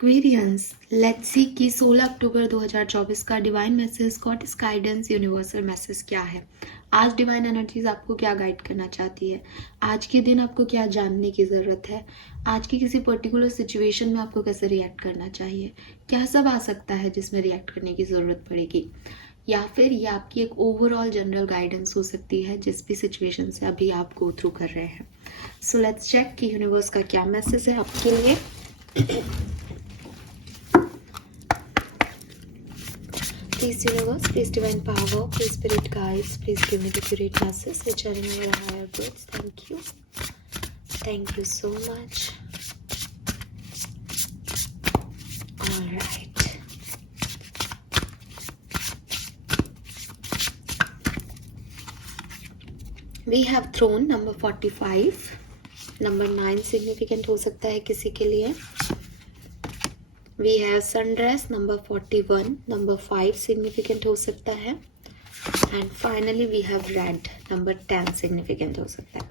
Aquarians, let's see कि 16 अक्टूबर 2024 का divine message, goddess guidance, universal message क्या है। आज डिवाइन एनर्जीज आपको क्या गाइड करना चाहती है, आज के दिन आपको क्या जानने की ज़रूरत है, आज की किसी पर्टिकुलर सिचुएशन में आपको कैसे रिएक्ट करना चाहिए, क्या सब आ सकता है जिसमें रिएक्ट करने की ज़रूरत पड़ेगी, या फिर ये आपकी एक ओवरऑल जनरल गाइडेंस हो सकती है जिस भी सिचुएशन से अभी आप गो थ्रू कर रहे हैं। सो लेट्स चेक कि यूनिवर्स का क्या मैसेज है आपके लिए। Please universe, please divine power, please spirit guides, please give me the accurate message which are in your higher goods. Thank you. Thank you so much. Alright. We have throne number 45. Number 9 significant हो सकता है किसी के लिए. We have sundress number 41. Number 5 significant हो सकता है. And finally we have red number 10 significant हो सकता है.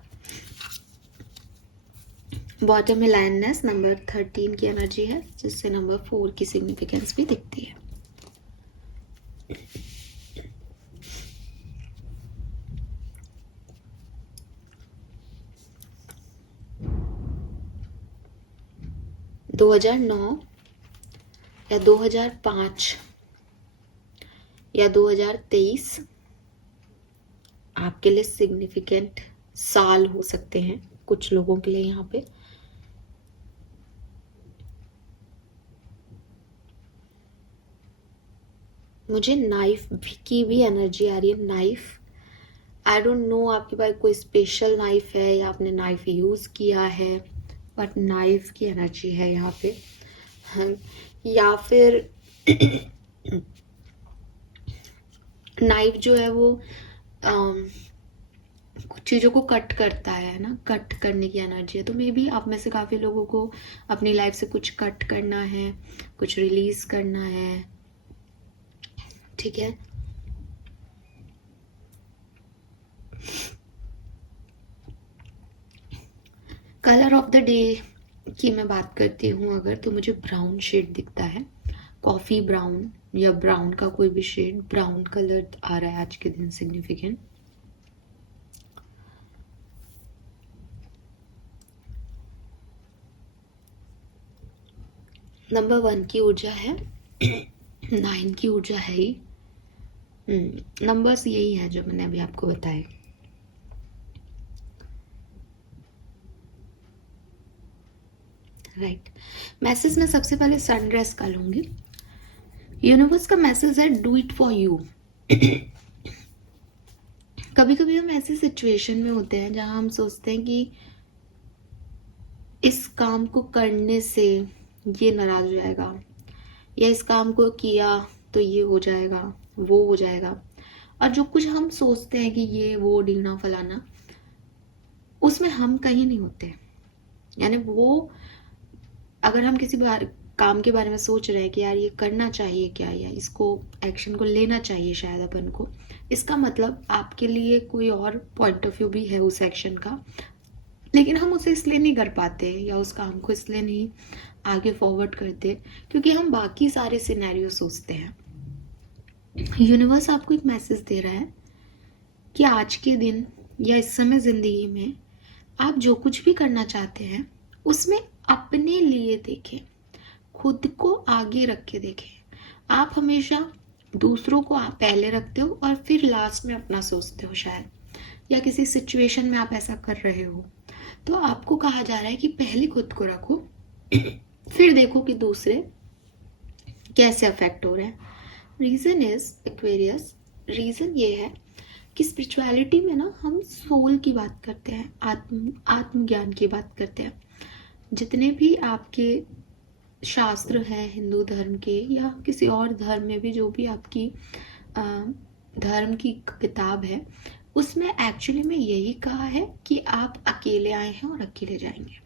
बॉटम में लायननेस नंबर 13 की एनर्जी है जिससे नंबर 4 की सिग्निफिकेंस भी दिखती है. दो 2009 या 2005 या 2023 आपके लिए सिग्निफिकेंट साल हो सकते हैं कुछ लोगों के लिए. यहाँ पे मुझे नाइफ की भी एनर्जी आ रही है. नाइफ, आई डोंट नो आपके पास कोई स्पेशल नाइफ है या आपने नाइफ यूज किया है, बट नाइफ की एनर्जी है यहाँ पे. या फिर नाइफ जो है वो कुछ चीज़ों को कट करता है ना, कट करने की एनर्जी है. तो मे बी आप में से काफ़ी लोगों को अपनी लाइफ से कुछ कट करना है, कुछ रिलीज करना है. ठीक है. कलर ऑफ द डे की मैं बात करती हूँ अगर, तो मुझे ब्राउन शेड दिखता है. कॉफी ब्राउन या ब्राउन का कोई भी शेड, ब्राउन कलर आ रहा है आज के दिन सिग्निफिकेंट. नंबर 1 की ऊर्जा है, 9 की ऊर्जा है ही. नंबर्स यही है जो मैंने अभी आपको बताए. राइट. मैसेज में सबसे पहले सनराइज का लूंगी. यूनिवर्स का मैसेज है डू इट फॉर यू. कभी कभी हम ऐसी सिचुएशन में होते हैं जहां हम सोचते हैं कि इस काम को करने से ये नाराज हो जाएगा, या इस काम को किया तो ये हो जाएगा, वो हो जाएगा. और जो कुछ हम सोचते हैं कि ये वो ढीना फलाना, उसमें हम कहीं नहीं होते. यानी वो अगर हम किसी काम के बारे में सोच रहे हैं कि यार ये करना चाहिए क्या, या इसको एक्शन को लेना चाहिए शायद अपन को, इसका मतलब आपके लिए कोई और पॉइंट ऑफ व्यू भी है उस एक्शन का, लेकिन हम उसे इसलिए नहीं कर पाते या उस काम को इसलिए नहीं आगे फॉरवर्ड करते क्योंकि हम बाकी सारे सिनेरियो सोचते हैं. यूनिवर्स आपको एक मैसेज दे रहा है कि आज के दिन या इस समय जिंदगी में आप जो कुछ भी करना चाहते हैं उसमें अपने लिए देखें, खुद को आगे रख के देखें. आप हमेशा दूसरों को आप पहले रखते हो और फिर लास्ट में अपना सोचते हो शायद, या किसी सिचुएशन में आप ऐसा कर रहे हो. तो आपको कहा जा रहा है कि पहले खुद को रखो, फिर देखो कि दूसरे कैसे अफेक्ट हो रहे हैं. रीजन इज एक्वेरियस, रीजन ये है कि स्पिरिचुअलिटी में ना हम सोल की बात करते हैं, आत्मज्ञान की बात करते हैं. जितने भी आपके शास्त्र हैं हिंदू धर्म के या किसी और धर्म में भी, जो भी आपकी धर्म की किताब है, उसमें एक्चुअली में यही कहा है कि आप अकेले आए हैं और अकेले जाएंगे.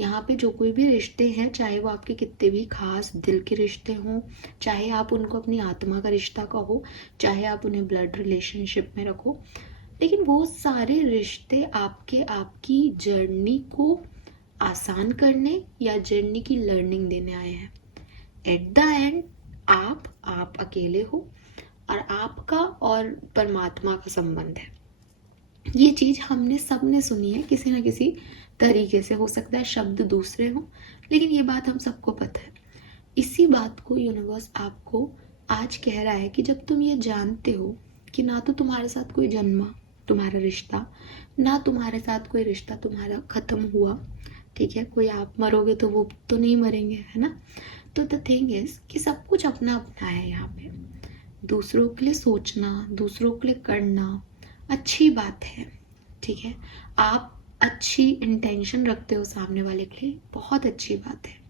यहाँ पे जो कोई भी रिश्ते हैं, चाहे वो आपके कितने भी खास दिल के रिश्ते हों, चाहे आप उनको अपनी आत्मा का रिश्ता कहो, चाहे आप उन्हें ब्लड रिलेशनशिप में रखो, लेकिन वो सारे रिश्ते आपकी जर्नी को आसान करने या जर्नी की लर्निंग देने आए हैं। एट द एंड आप अकेले हो और आपका और परमात्मा का संबंध है। ये चीज हमने सबने सुनी है किसी ना किसी तरीके से, हो सकता है शब्द दूसरे हो, लेकिन ये बात हम सबको पता है। इसी बात को यूनिवर्स आपको आज कह रहा है कि जब तुम ये जानते हो कि ना तो तुम्हारे साथ कोई जन्मा तुम्हारा रिश्ता, ना तुम्हारे साथ कोई रिश्ता तुम्हारा खत्म हुआ, ठीक है, कोई आप मरोगे तो वो तो नहीं मरेंगे, है ना। तो द थिंग इज कि सब कुछ अपना अपना है यहाँ पे। दूसरों के लिए सोचना, दूसरों के लिए करना अच्छी बात है, ठीक है। आप अच्छी इंटेंशन रखते हो सामने वाले के लिए, बहुत अच्छी बात है।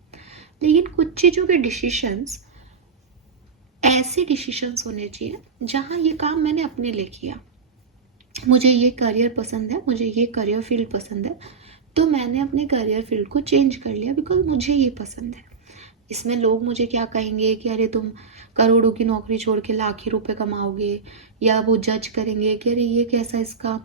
लेकिन कुछ चीज़ों के डिसीशंस ऐसे डिसीशंस होने चाहिए जहाँ ये काम मैंने अपने लिए किया, मुझे ये करियर पसंद है, मुझे ये करियर फील्ड पसंद है, तो मैंने अपने करियर फील्ड को चेंज कर लिया बिकॉज मुझे ये पसंद है। इसमें लोग मुझे क्या कहेंगे कि अरे तुम करोड़ों की नौकरी छोड़ के लाख ही रुपए कमाओगे, या वो जज करेंगे कि अरे ये कैसा इसका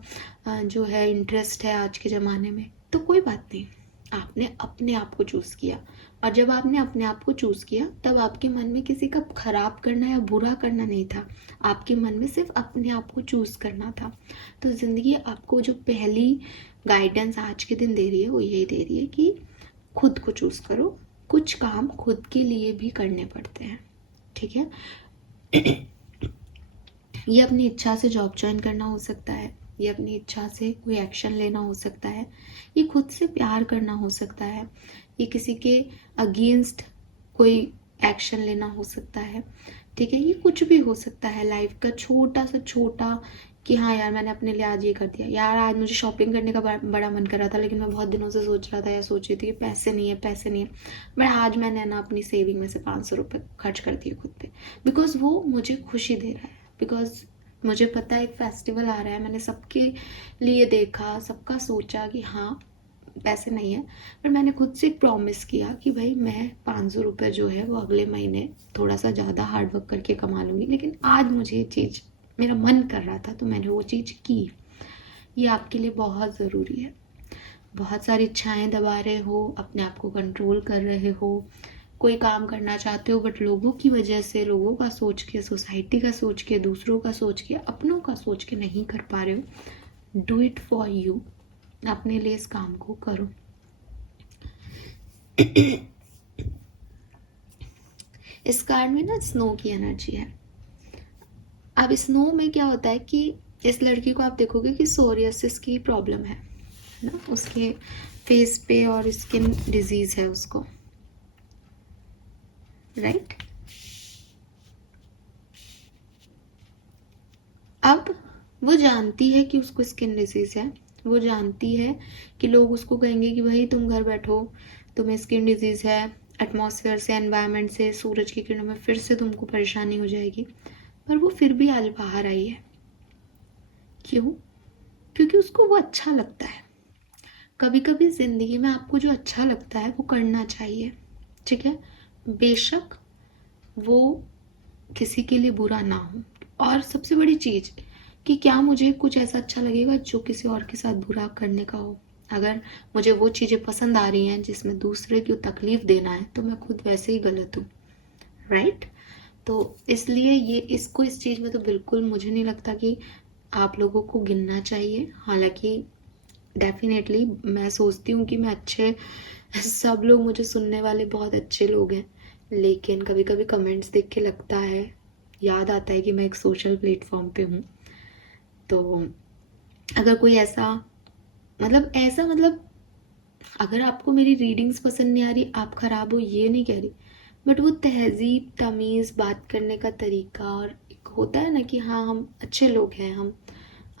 जो है इंटरेस्ट है आज के ज़माने में। तो कोई बात नहीं, आपने अपने आप को चूज़ किया, और जब आपने अपने आप को चूज़ किया तब आपके मन में किसी का खराब करना या बुरा करना नहीं था, आपके मन में सिर्फ अपने आप को चूज़ करना था। तो ज़िंदगी आपको जो पहली गाइडेंस आज के दिन दे रही है वो यही दे रही है कि खुद को चूज़ करो। कुछ काम खुद के लिए भी करने पड़ते हैं, ठीक है। ये अपनी इच्छा से जॉब ज्वाइन करना हो सकता है, ये अपनी इच्छा से कोई एक्शन लेना हो सकता है, ये खुद से प्यार करना हो सकता है, ये किसी के अगेंस्ट कोई एक्शन लेना हो सकता है, ठीक है। ये कुछ भी हो सकता है लाइफ का छोटा से छोटा, कि हाँ यार मैंने अपने लिए आज ये कर दिया, यार आज मुझे शॉपिंग करने का बड़ा मन कर रहा था, लेकिन मैं बहुत दिनों से सोच रहा था या सोच रही थी कि पैसे नहीं है पैसे नहीं है, बट आज मैंने ना अपनी सेविंग में से 500 रुपये खर्च कर दिए खुद पे, बिकॉज वो मुझे खुशी दे रहा है, बिकॉज मुझे पता है एक फेस्टिवल आ रहा है, मैंने सबके लिए देखा, सबका सोचा कि हाँ पैसे नहीं है, पर मैंने खुद से एक प्रॉमिस किया कि भाई मैं 500 रुपये जो है वो अगले महीने थोड़ा सा ज़्यादा हार्डवर्क करके कमा लूँगी, लेकिन आज मुझे ये चीज़ मेरा मन कर रहा था तो मैंने वो चीज़ की। ये आपके लिए बहुत ज़रूरी है। बहुत सारी इच्छाएं दबा रहे हो, अपने आप को कंट्रोल कर रहे हो, कोई काम करना चाहते हो बट लोगों की वजह से, लोगों का सोच के, सोसाइटी का सोच के, दूसरों का सोच के, अपनों का सोच के नहीं कर पा रहे हो। डू इट फॉर यू, अपने लिए इस काम को करो। इस कार्ड में ना स्नो की एनर्जी है। अब स्नो में क्या होता है कि इस लड़की को आप देखोगे कि सोरियासिस की प्रॉब्लम है ना, उसके फेस पे और स्किन डिजीज है उसको, राइट। अब वो जानती है कि उसको स्किन डिजीज है, वो जानती है कि लोग उसको कहेंगे कि भाई तुम घर बैठो, तुम्हें स्किन डिजीज है, एटमॉस्फेयर से, एनवायरनमेंट से, सूरज की किरणों में फिर से तुमको परेशानी हो जाएगी, पर वो फिर भी आज बाहर आई है। क्यों? क्योंकि उसको वो अच्छा लगता है। कभी कभी जिंदगी में आपको जो अच्छा लगता है वो करना चाहिए, ठीक है, बेशक वो किसी के लिए बुरा ना हो। और सबसे बड़ी चीज कि क्या मुझे कुछ ऐसा अच्छा लगेगा जो किसी और के साथ बुरा करने का हो। अगर मुझे वो चीजें पसंद आ रही हैं जिसमें दूसरे को तकलीफ देना है तो मैं खुद वैसे ही गलत हूँ, राइट। तो इसलिए ये इसको इस चीज में तो बिल्कुल मुझे नहीं लगता कि आप लोगों को गिनना चाहिए। हालांकि डेफिनेटली मैं सोचती हूँ कि मैं अच्छे, सब लोग मुझे सुनने वाले बहुत अच्छे लोग हैं, लेकिन कभी कभी कमेंट्स देख के लगता है, याद आता है कि मैं एक सोशल प्लेटफॉर्म पे हूँ। तो अगर कोई ऐसा मतलब अगर आपको मेरी रीडिंग्स पसंद नहीं आ रही, आप खराब हो ये नहीं कह रही, बट वो तहजीब तमीज़ बात करने का तरीका, और एक होता है ना कि हाँ हम अच्छे लोग हैं,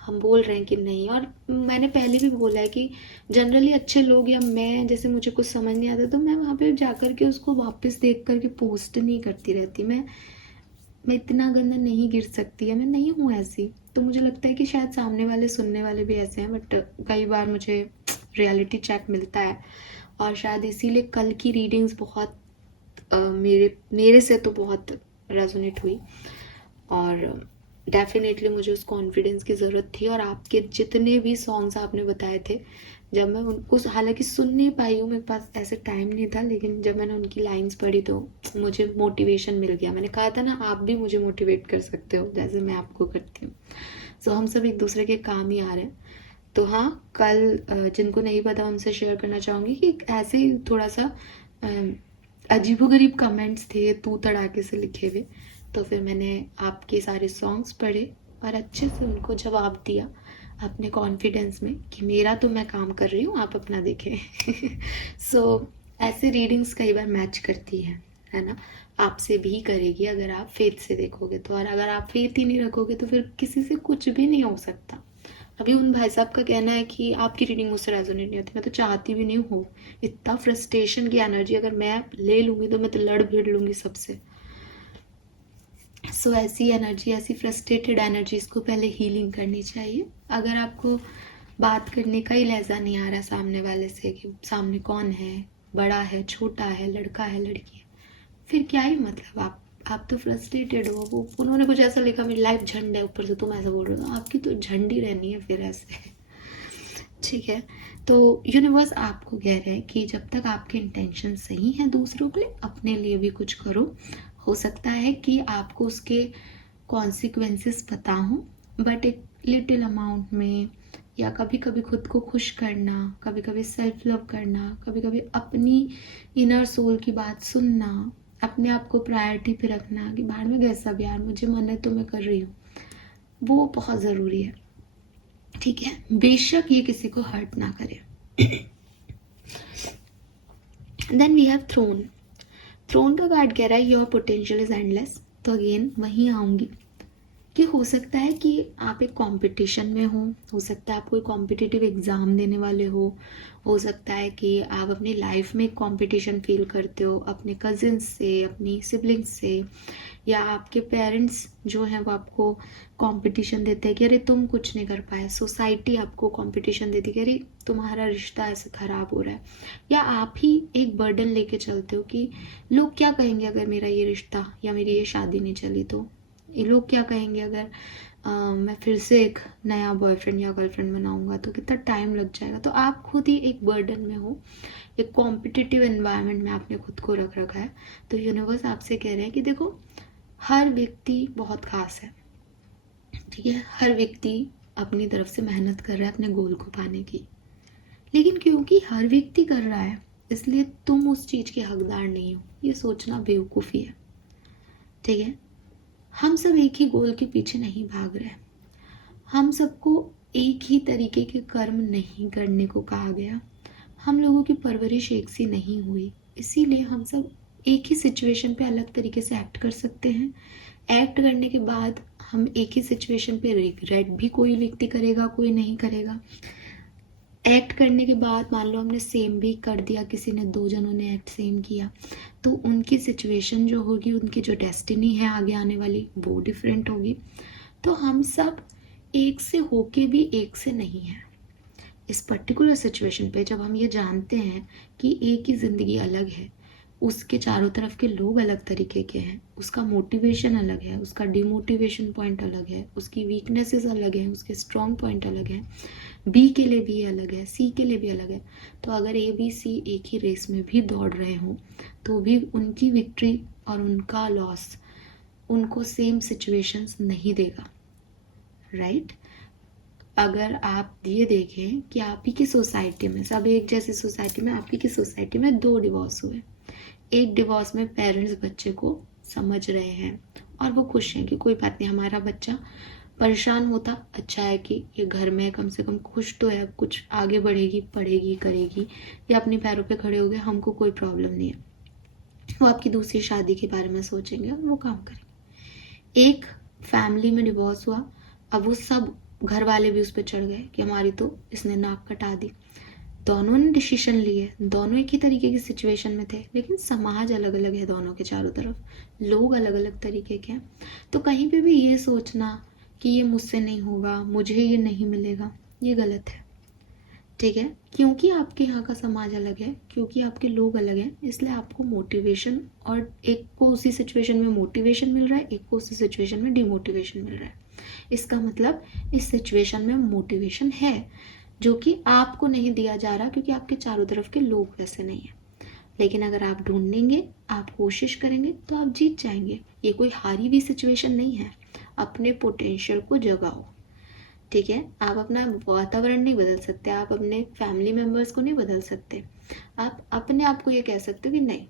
हम बोल रहे हैं कि नहीं। और मैंने पहले भी बोला है कि जनरली अच्छे लोग, या मैं जैसे मुझे कुछ समझ नहीं आता तो मैं वहाँ पे जाकर के उसको वापस देख करके पोस्ट नहीं करती रहती। मैं इतना गंदा नहीं गिर सकती है, मैं नहीं हूँ ऐसी। तो मुझे लगता है कि शायद सामने वाले सुनने वाले भी ऐसे हैं, बट कई बार मुझे रियलिटी चेक मिलता है, और शायद इसीलिए कल की रीडिंग्स बहुत मेरे से तो बहुत रेजोनेट हुई, और डेफिनेटली मुझे उस कॉन्फिडेंस की ज़रूरत थी। और आपके जितने भी सॉन्ग्स आपने बताए थे जब मैं उनको हालांकि सुन नहीं पाई हूँ, मेरे पास ऐसे टाइम नहीं था, लेकिन जब मैंने उनकी लाइंस पढ़ी तो मुझे मोटिवेशन मिल गया। मैंने कहा था ना, आप भी मुझे मोटिवेट कर सकते हो जैसे मैं आपको करती हूँ। सो हम सब एक दूसरे के काम ही आ रहे हैं। तो हाँ, कल जिनको नहीं पता उनसे शेयर करना चाहूँगी कि ऐसे ही थोड़ा सा अजीबोगरीब कमेंट्स थे, तू तड़ाके से लिखे हुए। तो फिर मैंने आपके सारे सॉन्ग्स पढ़े और अच्छे से उनको जवाब दिया अपने कॉन्फिडेंस में कि मेरा तो मैं काम कर रही हूँ, आप अपना देखें। सो ऐसे रीडिंग्स कई बार मैच करती है ना। आपसे भी करेगी अगर आप फेथ से देखोगे तो, और अगर आप फेथ ही नहीं रखोगे तो फिर किसी से कुछ भी नहीं हो सकता। अभी उन भाई साहब का कहना है कि आपकी रीडिंग मुझसे रेजोनेट नहीं होती, मैं तो चाहती भी नहीं हूँ। इतना फ्रस्ट्रेशन की एनर्जी अगर मैं ले लूँगी तो मैं तो लड़ भिड़ लूँगी सबसे। सो ऐसी एनर्जी, ऐसी फ्रस्ट्रेटेड एनर्जीज को पहले हीलिंग करनी चाहिए। अगर आपको बात करने का ही लहजा नहीं आ रहा सामने वाले से कि सामने कौन है, बड़ा है, छोटा है, लड़का है, लड़की है, फिर क्या ही मतलब। आप तो फ्रस्ट्रेटेड हो। वो उन्होंने कुछ ऐसा लिखा, मेरी लाइफ झंड है, ऊपर से तुम ऐसा बोल रहे हो, आपकी तो झंडी रहनी है फिर ऐसे। ठीक है, तो यूनिवर्स आपको कह रहे हैं कि जब तक आपके इंटेंशन सही हैं दूसरों के लिए, अपने लिए भी कुछ करो। हो सकता है कि आपको उसके कॉन्सिक्वेंसेस पता हो, बट एक लिटिल अमाउंट में, या कभी कभी खुद को खुश करना, कभी कभी सेल्फ लव करना, कभी कभी अपनी इनर सोल की बात सुनना, अपने आप को प्रायोरिटी पे रखना कि बाहर में गए सब यार, मुझे मन है तो मैं कर रही हूँ, वो बहुत ज़रूरी है। ठीक है, बेशक ये किसी को हर्ट ना करे। Then we have throne. Throne का कार्ड कह रहा है योर पोटेंशियल इज एंडलेस। तो अगेन वहीं आऊंगी कि हो सकता है कि आप एक कंपटीशन में हो सकता है आप कोई कॉम्पिटिटिव एग्ज़ाम देने वाले हो सकता है कि आप अपनी लाइफ में कंपटीशन फील करते हो अपने कजिन्स से, अपनी सिबलिंग्स से, या आपके पेरेंट्स जो हैं वो आपको कंपटीशन देते हैं कि अरे तुम कुछ नहीं कर पाए, सोसाइटी आपको कंपटीशन देती है कि अरे तुम्हारा रिश्ता ऐसे ख़राब हो रहा है, या आप ही एक बर्डन लेके चलते हो कि लोग क्या कहेंगे अगर मेरा ये रिश्ता या मेरी ये शादी नहीं चली, तो ये लोग क्या कहेंगे अगर मैं फिर से एक नया बॉयफ्रेंड या गर्लफ्रेंड बनाऊंगा तो कितना टाइम लग जाएगा। तो आप खुद ही एक बर्डन में हो, एक कॉम्पिटिटिव एनवायरनमेंट में आपने खुद को रख रखा है। तो यूनिवर्स आपसे कह रहे हैं कि देखो, हर व्यक्ति बहुत खास है, ठीक है, हर व्यक्ति अपनी तरफ से मेहनत कर रहा है अपने गोल को पाने की, लेकिन क्योंकि हर व्यक्ति कर रहा है इसलिए तुम उस चीज़ के हकदार नहीं हो, ये सोचना बेवकूफ़ी है। ठीक है, हम सब एक ही गोल के पीछे नहीं भाग रहे, हम सबको एक ही तरीके के कर्म नहीं करने को कहा गया, हम लोगों की परवरिश एक सी नहीं हुई, इसीलिए हम सब एक ही सिचुएशन पे अलग तरीके से एक्ट कर सकते हैं। एक्ट करने के बाद हम एक ही सिचुएशन पे रिग्रेट भी कोई व्यक्ति करेगा, कोई नहीं करेगा। एक्ट करने के बाद मान लो हमने सेम भी कर दिया, किसी ने, दो जनों ने एक्ट सेम किया, तो उनकी सिचुएशन जो होगी, उनकी जो डेस्टिनी है आगे आने वाली, वो डिफरेंट होगी। तो हम सब एक से होके भी एक से नहीं है। इस पर्टिकुलर सिचुएशन पे जब हम ये जानते हैं कि एक ही ज़िंदगी अलग है, उसके चारों तरफ के लोग अलग तरीके के हैं, उसका मोटिवेशन अलग है, उसका डिमोटिवेशन पॉइंट अलग है, उसकी वीकनेसेस अलग हैं, उसके स्ट्रॉन्ग पॉइंट अलग हैं, बी के लिए भी अलग है, सी के लिए भी अलग है। तो अगर ए बी सी एक ही रेस में भी दौड़ रहे हों तो भी उनकी विक्ट्री और उनका लॉस उनको सेम सिचुएशंस नहीं देगा, राइट। अगर आप ये देखें कि आप ही की सोसाइटी में, सब एक जैसी सोसाइटी में, आप ही की सोसाइटी में 2 डिवोर्स हुए, एक डिवोर्स में पेरेंट्स बच्चे को समझ रहे हैं और वो खुश हैं कि कोई बात नहीं, हमारा बच्चा परेशान होता, अच्छा है कि ये घर में कम से कम खुश तो है, कुछ आगे बढ़ेगी, पढ़ेगी, करेगी, या अपने पैरों पे खड़े हो गए, हमको कोई प्रॉब्लम नहीं है। वो आपकी दूसरी शादी के बारे में सोचेंगे और वो काम करेंगे। एक फैमिली में डिवोर्स हुआ, अब वो सब घर वाले भी उस पर चढ़ गए कि हमारी तो इसने नाक कटा दी। दोनों ने डिसीजन लिए, दोनों एक ही तरीके की सिचुएशन में थे, लेकिन समाज अलग अलग है, दोनों के चारों तरफ लोग अलग अलग तरीके के हैं। तो कहीं पे भी ये सोचना कि ये मुझसे नहीं होगा, मुझे ये नहीं मिलेगा, ये गलत है। ठीक है, क्योंकि आपके यहाँ का समाज अलग है, क्योंकि आपके लोग अलग हैं, इसलिए आपको मोटिवेशन, और एक को उसी सिचुएशन में मोटिवेशन मिल रहा है, एक को उसी सिचुएशन में डिमोटिवेशन मिल रहा है। इसका मतलब इस सिचुएशन में मोटिवेशन है, जो कि आपको नहीं दिया जा रहा क्योंकि आपके चारों तरफ के लोग वैसे नहीं है। लेकिन अगर आप ढूंढेंगे, आप कोशिश करेंगे तो आप जीत जाएंगे। ये कोई हारी हुई सिचुएशन नहीं है। अपने पोटेंशियल को जगाओ, ठीक है। आप अपना वातावरण नहीं बदल सकते, आप अपने फैमिली मेम्बर्स को नहीं बदल सकते। आप अपने आप को ये कह सकते हो कि नहीं,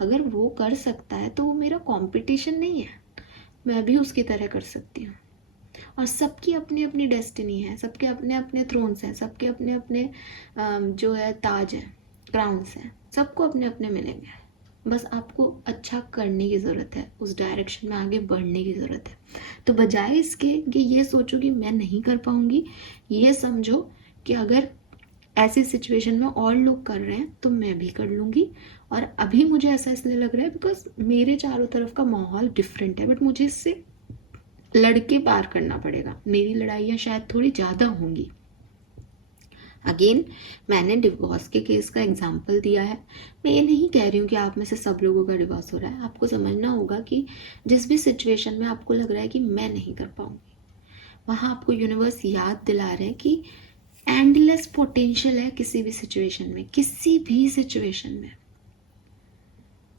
अगर वो कर सकता है तो वो मेरा कंपटीशन नहीं है, मैं भी उसकी तरह कर सकती हूँ। और सबकी अपनी अपनी डेस्टिनी है, सबके अपने अपने थ्रोन्स हैं, सबके अपने अपने जो है ताज हैं, क्राउन्स हैं, सबको अपने अपने मिलेंगे। बस आपको अच्छा करने की ज़रूरत है, उस डायरेक्शन में आगे बढ़ने की ज़रूरत है। तो बजाय इसके कि ये सोचो कि मैं नहीं कर पाऊंगी, ये समझो कि अगर ऐसी सिचुएशन में और लोग कर रहे हैं तो मैं भी कर लूँगी। और अभी मुझे ऐसा इसलिए लग रहा है बिकॉज मेरे चारों तरफ का माहौल डिफरेंट है, बट मुझे इससे लड़के पार करना पड़ेगा। मेरी लड़ाइयाँ शायद थोड़ी ज़्यादा होंगी। अगेन, मैंने डिवोर्स के केस का एग्जाम्पल दिया है। मैं ये नहीं कह रही हूँ कि आप में से सब लोगों का डिवोर्स हो रहा है। आपको समझना होगा कि जिस भी सिचुएशन में आपको लग रहा है कि मैं नहीं कर पाऊंगी, वहाँ आपको यूनिवर्स याद दिला रहे हैं कि एंडलेस पोटेंशियल है किसी भी सिचुएशन में, किसी भी सिचुएशन में,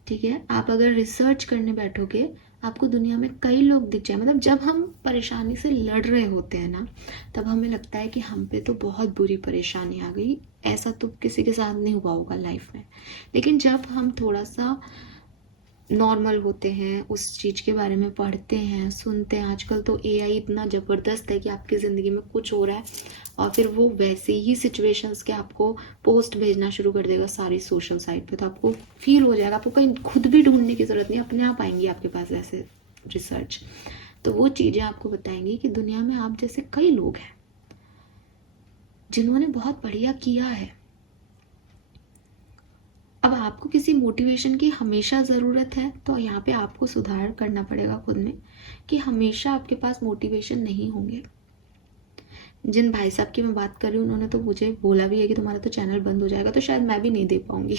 ठीक है। आप अगर रिसर्च करने बैठोगे, आपको दुनिया में कई लोग दिख जाए। मतलब जब हम परेशानी से लड़ रहे होते हैं ना, तब हमें लगता है कि हम पे तो बहुत बुरी परेशानी आ गई, ऐसा तो किसी के साथ नहीं हुआ होगा लाइफ में। लेकिन जब हम थोड़ा सा नॉर्मल होते हैं, उस चीज़ के बारे में पढ़ते हैं, सुनते हैं। आजकल तो एआई इतना ज़बरदस्त है कि आपकी ज़िंदगी में कुछ हो रहा है और फिर वो वैसे ही सिचुएशंस के आपको पोस्ट भेजना शुरू कर देगा सारी सोशल साइट पे। तो आपको फील हो जाएगा, आपको कहीं खुद भी ढूंढने की ज़रूरत नहीं, अपने आप आएंगी आपके पास वैसे रिसर्च। तो वो चीज़ें आपको बताएंगी कि दुनिया में आप जैसे कई लोग हैं जिन्होंने बहुत बढ़िया किया है। अब आपको किसी मोटिवेशन की हमेशा ज़रूरत है, तो यहाँ पे आपको सुधार करना पड़ेगा खुद में कि हमेशा आपके पास मोटिवेशन नहीं होंगे। जिन भाई साहब की मैं बात कर रही हूँ, उन्होंने तो मुझे बोला भी है कि तुम्हारा तो चैनल बंद हो जाएगा, तो शायद मैं भी नहीं दे पाऊंगी।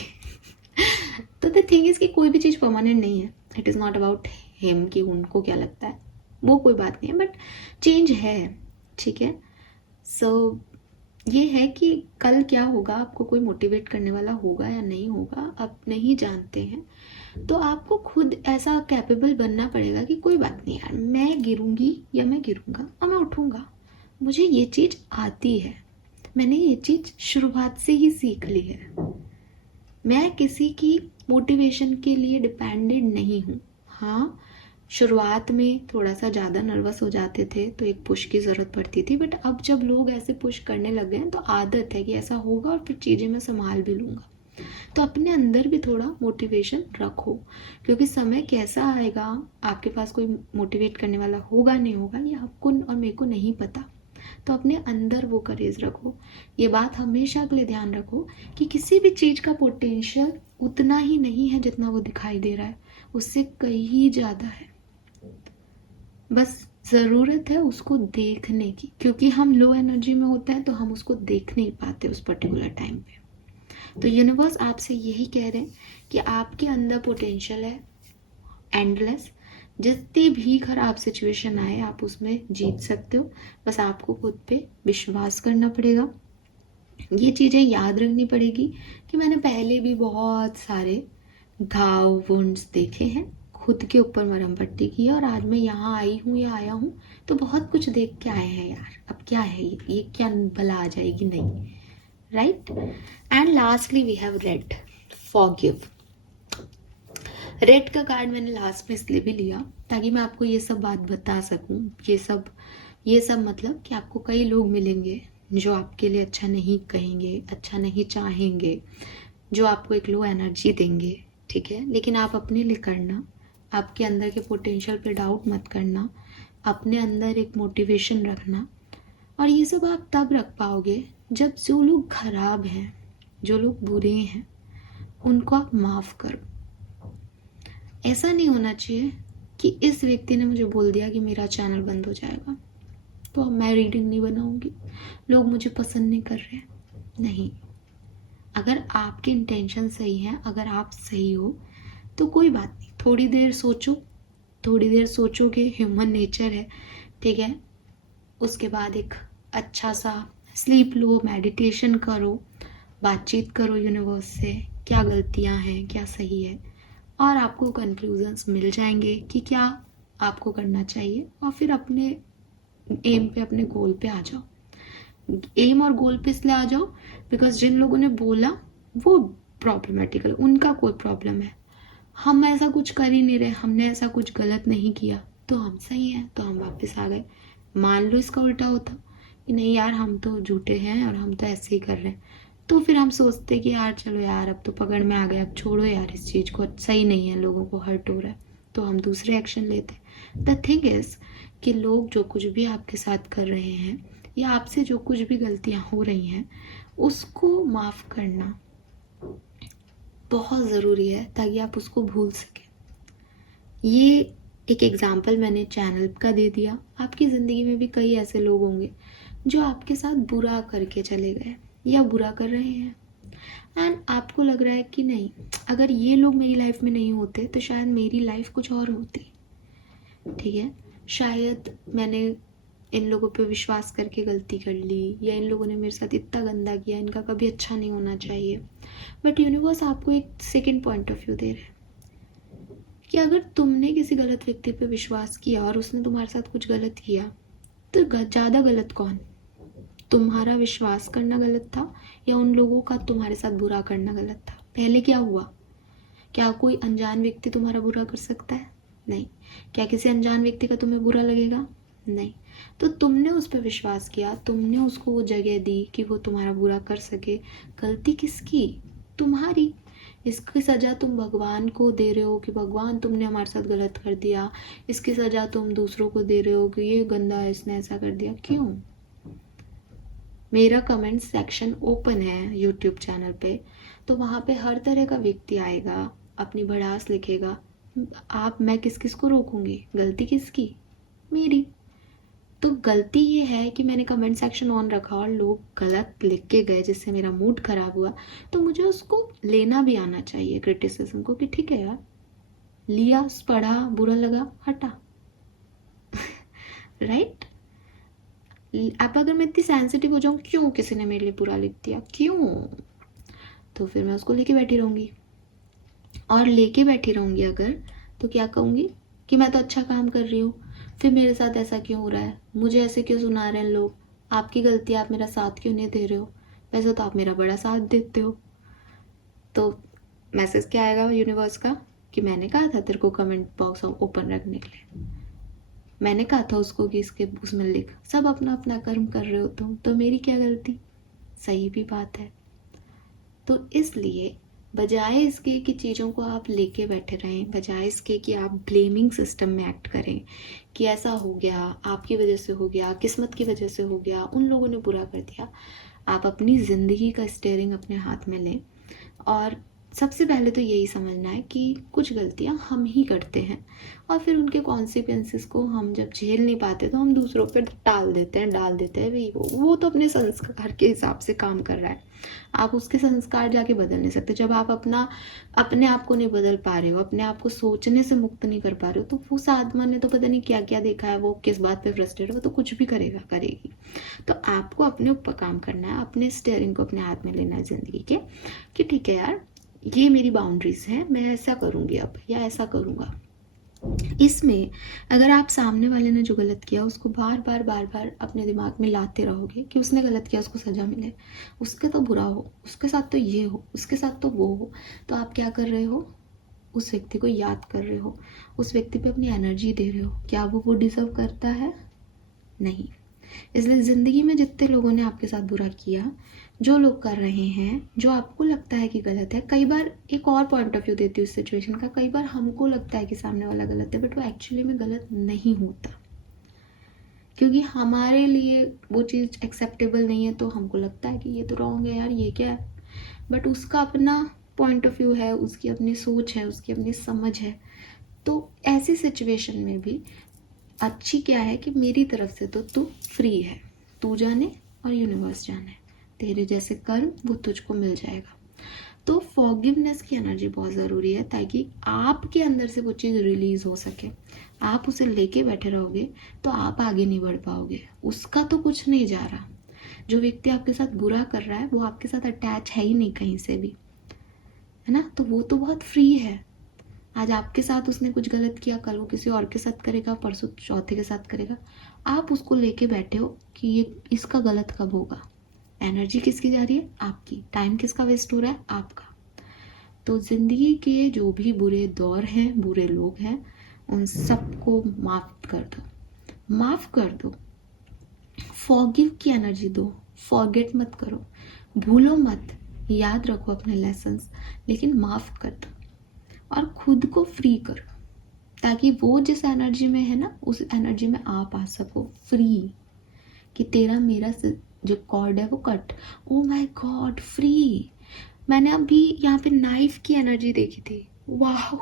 तो द थिंग इज कि कोई भी चीज़ परमानेंट नहीं है। It is not about him कि उनको क्या लगता है, वो कोई बात नहीं है, बट चेंज है, ठीक है। सो ये है कि कल क्या होगा, आपको कोई मोटिवेट करने वाला होगा या नहीं होगा, आप नहीं जानते हैं। तो आपको खुद ऐसा कैपेबल बनना पड़ेगा कि कोई बात नहीं यार, मैं गिरूंगी या मैं गिरूंगा और मैं उठूंगा। मुझे ये चीज़ आती है, मैंने ये चीज़ शुरुआत से ही सीख ली है। मैं किसी की मोटिवेशन के लिए डिपेंडेंट नहीं हूँ। हाँ, शुरुआत में थोड़ा सा ज़्यादा नर्वस हो जाते थे तो एक पुश की ज़रूरत पड़ती थी, बट अब जब लोग ऐसे पुश करने लग गए हैं तो आदत है कि ऐसा होगा और फिर चीज़ें मैं संभाल भी लूँगा। तो अपने अंदर भी थोड़ा मोटिवेशन रखो, क्योंकि समय कैसा आएगा, आपके पास कोई मोटिवेट करने वाला होगा नहीं होगा, ये आपको और मेरे को नहीं पता। तो अपने अंदर वो करेज रखो। ये बात हमेशा के लिए ध्यान रखो कि किसी भी चीज़ का पोटेंशियल उतना ही नहीं है जितना वो दिखाई दे रहा है, उससे कहीं ज़्यादा है। बस ज़रूरत है उसको देखने की, क्योंकि हम लो एनर्जी में होते हैं तो हम उसको देख नहीं पाते उस पर्टिकुलर टाइम पे। तो यूनिवर्स आपसे यही कह रहे हैं कि आपके अंदर पोटेंशियल है एंडलेस। जितनी भी खराब सिचुएशन आए आप उसमें जीत सकते हो, बस आपको खुद पे विश्वास करना पड़ेगा। ये चीज़ें याद रखनी पड़ेगी कि मैंने पहले भी बहुत सारे घाव वुंड्स देखे हैं, खुद के ऊपर मरहम पट्टी की है, और आज मैं यहाँ आई हूँ या आया हूँ तो बहुत कुछ देख के आए हैं यार। अब क्या है ये क्या बला आ जाएगी, नहीं, right. And lastly we have red, forgive. Red का कार्ड मैंने लास्ट में इसलिए भी लिया ताकि मैं आपको ये सब बात बता सकूं। ये सब मतलब कि आपको कई लोग मिलेंगे जो आपके लिए अच्छा नहीं कहेंगे, अच्छा नहीं चाहेंगे, जो आपको एक लो एनर्जी देंगे, ठीक है। लेकिन आप अपने लिए करना, आपके अंदर के पोटेंशियल पे डाउट मत करना, अपने अंदर एक मोटिवेशन रखना। और ये सब आप तब रख पाओगे जब जो लोग खराब हैं, जो लोग बुरे हैं, उनको आप माफ़ करो। ऐसा नहीं होना चाहिए कि इस व्यक्ति ने मुझे बोल दिया कि मेरा चैनल बंद हो जाएगा तो अब मैं रीडिंग नहीं बनाऊंगी, लोग मुझे पसंद नहीं कर रहे हैं। नहीं, अगर आपके इंटेंशन सही हैं, अगर आप सही हो तो कोई बात नहीं, थोड़ी देर सोचो, थोड़ी देर सोचोगे, ह्यूमन नेचर है, ठीक है। उसके बाद एक अच्छा सा स्लीप लो, मेडिटेशन करो, बातचीत करो यूनिवर्स से, क्या गलतियां हैं, क्या सही है, और आपको कंक्लूजन्स मिल जाएंगे कि क्या आपको करना चाहिए, और फिर अपने एम पे, अपने गोल पे आ जाओ। एम और गोल पे इसलिए आ जाओ बिकॉज जिन लोगों ने बोला वो प्रॉब्लमेटिकल, उनका कोई प्रॉब्लम है। हम ऐसा कुछ कर ही नहीं रहे, हमने ऐसा कुछ गलत नहीं किया, तो हम सही हैं, तो हम वापस आ गए। मान लो इसका उल्टा होता कि नहीं यार हम तो झूठे हैं और हम तो ऐसे ही कर रहे हैं, तो फिर हम सोचते कि यार चलो यार अब तो पकड़ में आ गया, अब छोड़ो यार इस चीज़ को, सही नहीं है, लोगों को हर्ट हो रहा है, तो हम दूसरे एक्शन लेते। द थिंग इज कि लोग जो कुछ भी आपके साथ कर रहे हैं या आपसे जो कुछ भी गलतियां हो रही हैं उसको माफ़ करना बहुत ज़रूरी है ताकि आप उसको भूल सकें। ये एक एग्जाम्पल मैंने चैनल का दे दिया। आपकी ज़िंदगी में भी कई ऐसे लोग होंगे जो आपके साथ बुरा करके चले गए या बुरा कर रहे हैं, एंड आपको लग रहा है कि नहीं, अगर ये लोग मेरी लाइफ में नहीं होते तो शायद मेरी लाइफ कुछ और होती। ठीक है, शायद मैंने इन लोगों पे विश्वास करके गलती कर ली, या इन लोगों ने मेरे साथ इतना गंदा किया, इनका कभी अच्छा नहीं होना चाहिए। बट यूनिवर्स आपको एक सेकेंड पॉइंट ऑफ व्यू दे रहा है कि अगर तुमने किसी गलत व्यक्ति पे विश्वास किया और उसने तुम्हारे साथ कुछ गलत किया, तो ज़्यादा गलत कौन, तुम्हारा विश्वास करना गलत था या उन लोगों का तुम्हारे साथ बुरा करना गलत था? पहले क्या हुआ? क्या कोई अनजान व्यक्ति तुम्हारा बुरा कर सकता है? नहीं। क्या किसी अनजान व्यक्ति का तुम्हें बुरा लगेगा? नहीं। तो तुमने उस पर विश्वास किया, तुमने उसको वो जगह दी कि वो तुम्हारा बुरा कर सके। गलती किसकी? तुम्हारी। इसकी सज़ा तुम भगवान को दे रहे हो कि भगवान तुमने हमारे साथ गलत कर दिया। इसकी सज़ा तुम दूसरों को दे रहे हो कि ये गंदा है, इसने ऐसा कर दिया। क्यों? मेरा कमेंट सेक्शन ओपन है यूट्यूब चैनल पे, तो वहाँ पे हर तरह का व्यक्ति आएगा, अपनी भड़ास लिखेगा। मैं किस किस को रोकूंगी? गलती किसकी? मेरी। तो गलती ये है कि मैंने कमेंट सेक्शन ऑन रखा और लोग गलत लिख के गए जिससे मेरा मूड खराब हुआ, तो मुझे उसको लेना भी आना चाहिए क्रिटिसिज्म को कि ठीक है यार, लिया, पढ़ा, बुरा लगा, हटा। राइट? अब अगर मैं इतनी सेंसिटिव हो जाऊँ, क्यों किसी ने मेरे लिए बुरा लिख दिया, क्यों, तो फिर मैं उसको लेके बैठी रहूँगी। और लेके बैठी रहूँगी अगर, तो क्या कहूँगी कि मैं तो अच्छा काम कर रही हूँ, फिर मेरे साथ ऐसा क्यों हो रहा है, मुझे ऐसे क्यों सुना रहे हैं लोग, आपकी गलती, आप मेरा साथ क्यों नहीं दे रहे हो, वैसे तो आप मेरा बड़ा साथ देते हो। तो मैसेज क्या आएगा यूनिवर्स का कि मैंने कहा था तेरे को कमेंट बॉक्स ओपन रखने के लिए, मैंने कहा था उसको कि इसके उसमें लिख, सब अपना अपना कर्म कर रहे हो तुम, तो मेरी क्या गलती? सही भी बात है। तो इसलिए बजाय इसके कि चीज़ों को आप लेके बैठे रहें, बजाय इसके कि आप ब्लेमिंग सिस्टम में एक्ट करें कि ऐसा हो गया, आपकी वजह से हो गया, किस्मत की वजह से हो गया, उन लोगों ने बुरा कर दिया, आप अपनी ज़िंदगी का स्टीयरिंग अपने हाथ में लें। और सबसे पहले तो यही समझना है कि कुछ गलतियां हम ही करते हैं और फिर उनके कॉन्सिक्वेंसेस को हम जब झेल नहीं पाते तो हम दूसरों पर डाल देते हैं भाई वो तो अपने संस्कार के हिसाब से काम कर रहा है, आप उसके संस्कार जाके बदल नहीं सकते। जब आप अपने आप को नहीं बदल पा रहे हो, अपने आप को सोचने से मुक्त नहीं कर पा रहे हो, तो उस आत्मा ने तो पता नहीं क्या क्या देखा है, वो किस बात पे फ्रस्ट्रेट है, वो तो कुछ भी करेगी। तो आपको अपने ऊपर काम करना है, अपने स्टीयरिंग को अपने हाथ में लेना है ज़िंदगी के कि ठीक है यार, ये मेरी बाउंड्रीज हैं, मैं ऐसा करूँगी अब या ऐसा करूँगा। इसमें अगर आप सामने वाले ने जो गलत किया उसको बार बार अपने दिमाग में लाते रहोगे कि उसने गलत किया, उसको सज़ा मिले, उसके तो बुरा हो, उसके साथ तो ये हो, उसके साथ तो वो हो, तो आप क्या कर रहे हो? उस व्यक्ति को याद कर रहे हो, उस व्यक्ति पे अपनी एनर्जी दे रहे हो। क्या वो डिज़र्व करता है? नहीं। इसलिए ज़िंदगी में जितने लोगों ने आपके साथ बुरा किया, जो लोग कर रहे हैं, जो आपको लगता है कि गलत है, कई बार एक और पॉइंट ऑफ व्यू देती हूँ इस सिचुएशन का, कई बार हमको लगता है कि सामने वाला गलत है, बट वो एक्चुअली में गलत नहीं होता, क्योंकि हमारे लिए वो चीज़ एक्सेप्टेबल नहीं है, तो हमको लगता है कि ये तो रॉन्ग है यार, ये क्या है, बट उसका अपना पॉइंट ऑफ व्यू है, उसकी अपनी सोच है, उसकी अपनी समझ है। तो ऐसी सिचुएशन में भी अच्छी क्या है कि मेरी तरफ से तो तू फ्री है, तू जाने और यूनिवर्स जाने, तेरे जैसे कर्म वो तुझको मिल जाएगा। तो फॉरगिवनेस की एनर्जी बहुत ज़रूरी है ताकि आपके अंदर से वो चीज़ रिलीज़ हो सके। आप उसे लेके बैठे रहोगे तो आप आगे नहीं बढ़ पाओगे, उसका तो कुछ नहीं जा रहा, जो व्यक्ति आपके साथ बुरा कर रहा है वो आपके साथ अटैच है ही नहीं कहीं से भी, है ना। तो वो तो बहुत फ्री है। आज आपके साथ उसने कुछ गलत किया, कल वो किसी और के साथ करेगा, परसों चौथे के साथ करेगा। आप उसको लेके बैठे हो कि ये इसका गलत कब होगा। एनर्जी किसकी जा रही है? आपकी। टाइम किसका वेस्ट हो रहा है? आपका। तो जिंदगी के जो भी बुरे दौर हैं, बुरे लोग हैं, उन सबको माफ कर दो, माफ कर दो। फॉरगिव की एनर्जी दो, फॉरगेट मत करो, भूलो मत, याद रखो अपने लेसन्स, लेकिन माफ कर दो और खुद को फ्री करो, ताकि वो जिस एनर्जी में है ना उस एनर्जी में आप आ सको फ्री, कि तेरा मेरा जो कॉर्ड है वो cut. Oh my God, free. मैंने अभी यहाँ पे नाइफ की एनर्जी देखी थी, वाह,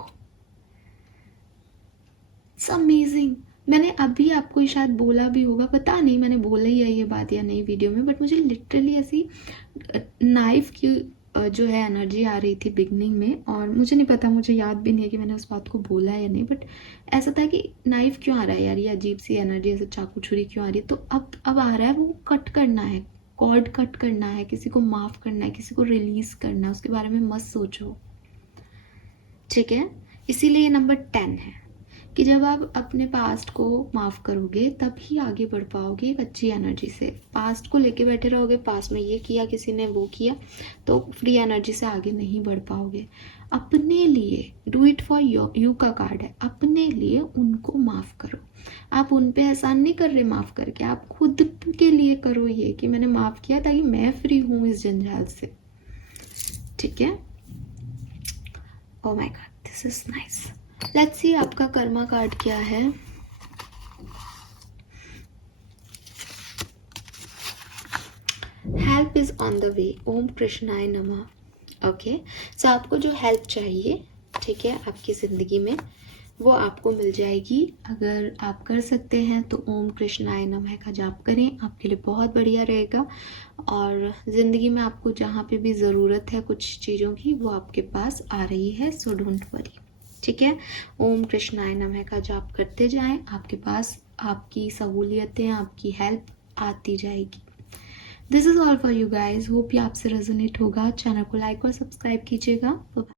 इट्स अमेजिंग। मैंने अभी आपको शायद बोला भी होगा, पता नहीं मैंने बोला ही है ये बात या नहीं वीडियो में, बट मुझे लिटरली ऐसी नाइफ की जो है एनर्जी आ रही थी बिगनिंग में, और मुझे नहीं पता, मुझे याद भी नहीं है कि मैंने उस बात को बोला है या नहीं, बट ऐसा था कि नाइफ क्यों आ रहा है यार, ये अजीब सी एनर्जी, ऐसे चाकू छुरी क्यों आ रही है। तो अब आ रहा है वो कट करना है, कॉर्ड कट करना है, किसी को माफ़ करना है, किसी को रिलीज करना है, उसके बारे में मत सोचो, ठीक है। इसीलिए नंबर 10 है कि जब आप अपने पास्ट को माफ़ करोगे तब ही आगे बढ़ पाओगे एक अच्छी एनर्जी से। पास्ट को लेके बैठे रहोगे, पास्ट में ये किया किसी ने, वो किया, तो फ्री एनर्जी से आगे नहीं बढ़ पाओगे। अपने लिए डू इट फॉर यू का कार्ड है, अपने लिए उनको माफ़ करो। आप उन पे एहसान नहीं कर रहे माफ़ करके, आप खुद के लिए करो ये कि मैंने माफ़ किया ताकि मैं फ्री हूँ इस जंजाल से, ठीक है। Oh my god, this is nice. Let's see आपका कर्मा कार्ड क्या है। Help is on the way, ओम कृष्णाय नमः। ओके, सो आपको जो हेल्प चाहिए, ठीक है, आपकी ज़िंदगी में वो आपको मिल जाएगी। अगर आप कर सकते हैं तो ओम कृष्णाय नमः का जाप करें, आपके लिए बहुत बढ़िया रहेगा। और ज़िंदगी में आपको जहाँ पे भी ज़रूरत है कुछ चीज़ों की, वो आपके पास आ रही है, सो डोंट वरी, ठीक है। ओम कृष्णाय नमः का जाप करते जाएं, आपके पास आपकी सहूलियतें, आपकी हेल्प आती जाएगी। This is all for you guys, hope ये आपसे रेजोनेट होगा। चैनल को लाइक और सब्सक्राइब कीजिएगा।